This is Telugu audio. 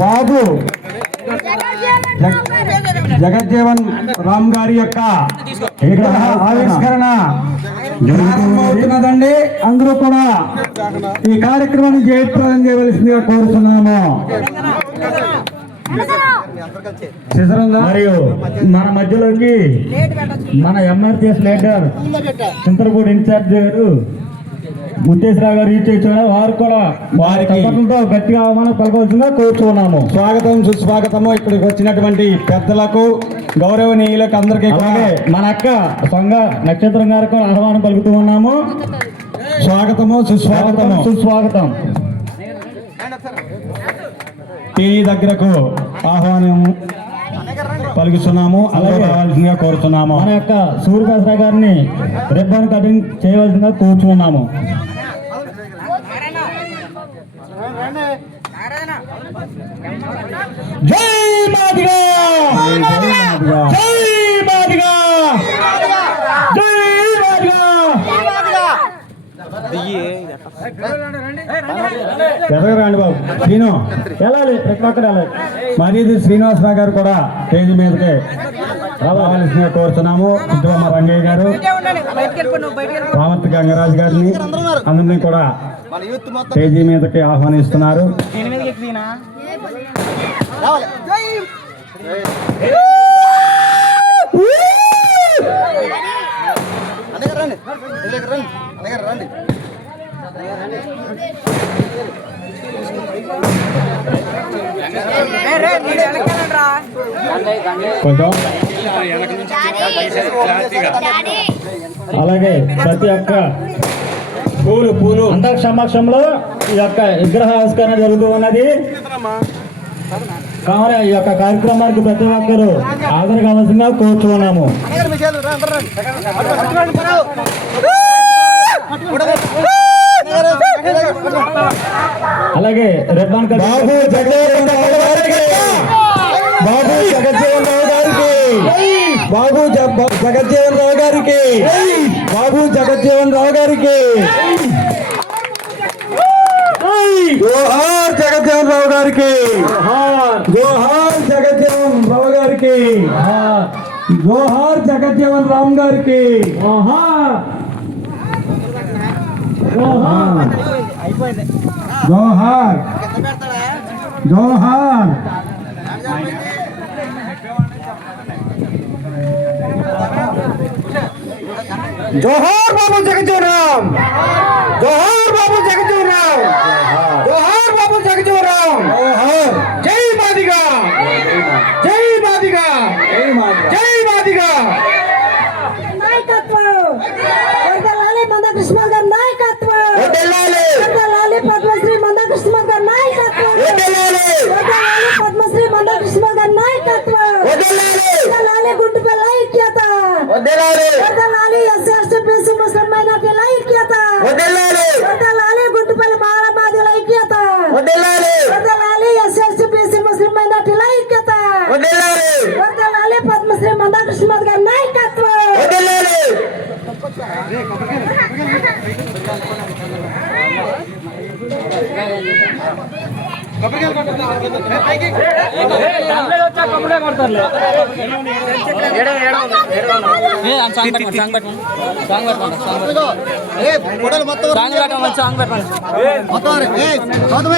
బాబు జగజ్జీవన్ రామ్ గారి యొక్క విగ్రహ ఆవిష్కరణ అవుతున్నదండి. అందరూ కూడా ఈ కార్యక్రమాన్ని జయప్రదం చేయవలసిందిగా కోరుతున్నాము. మరియు మన మధ్యలోకి మన ఎంఆర్టీఎస్ లీడర్ చింతలపూడి ఇన్ఛార్జ్ గారు ముత్తేశ్వరరావు గారు రీచ్ చేసిన వారు కూడా వారి తప్పట్లతో గట్టిగా ఆహ్వానం పలకవలసిందిగా కోరుచున్నాము. స్వాగతం సుస్వాగతము. ఇక్కడికి వచ్చినటువంటి పెద్దలకు గౌరవనీయులకు అందరికీ అలాగే మన అక్క సొంగ నక్షత్రం గారు కూడా ఆహ్వానం పలుకుతూ ఉన్నాము. స్వాగతము సుస్వాగతము సుస్వాగతం. టీవీ దగ్గరకు ఆహ్వానం పలుకుతున్నాము. అలాగే రావాల్సిందిగా కోరుతున్నాము. మన యొక్క సూర్యప్రసాద్ గారిని రిబ్బన్ కటింగ్ చేయవలసిందిగా కోరుచున్నాము. జై మాదిగా, జై మాదిగా, జై మాదిగా. ఎదగరండి బాబు. శ్రీను వెళ్ళాలి, ప్రతి ఒక్కరు వెళ్ళాలి. మరి శ్రీనివాసరావు గారు కూడా స్టేజ్ మీదకి రావాల్సిందిగా కోరుతున్నాము. సిద్ధమ్మ రంగయ్య గారు, రామత్ గంగరాజు గారిని అందరినీ కూడా స్టేజీ మీదకి ఆహ్వానిస్తున్నారు. అలాగే ప్రతి ఒక్క పూలు అందరి సమక్షంలో ఈ యొక్క విగ్రహ ఆవిష్కరణ జరుగుతూ ఉన్నది. కావున ఈ యొక్క కార్యక్రమానికి ప్రతి ఒక్కరు హాజరు కావాల్సిందిగా కోరుచున్నాము. అలాగే రిబ్బన్ బాబు జగజ్జీవన్ రావు గారికి, బాబు జగజ్జీవన్ రావు గారికి, బాబు జగజ్జీవన్ రావు గారికి, బాబు జగజ్జీవన్ రావు గారికి, జోహార్ జగజ్జీవన్ రావు గారికి, జోహార్ జగజ్జీవన్ రావు గారికి, జోహార్ జగజ్జీవన్ రామ్ గారికి, జోహార్ జోహార్ జోహార్ జోహార్ బాబు జగజ్జీవన్ రామ్, జోహార్ బాబు జగజ్జీవన్ రామ్, జోహార్ బాబు జగజ్జీవన్ రామ్, జై మాదిగా, జై మాదిగా, జై మాదిగా. కృష్ణ గారి నాయకత్వం, పద్మశ్రీ మందకృష్ణ గారి నాయకత్వం, పద్మశ్రీ మందకృష్ణ గారి నాయకత్వం, గుంటుపల్లి ఐక్యత, ఎస్సీ ముస్లిం మైనార్టీల ఐక్యత, గుంటుపల్లి మాదిల ఐక్యత, ఎస్సీ ముస్లిం మైనార్టీల ఐక్యత, పద్మశ్రీ మందకృష్ణ గారి నాయకత్వం. మొత్తం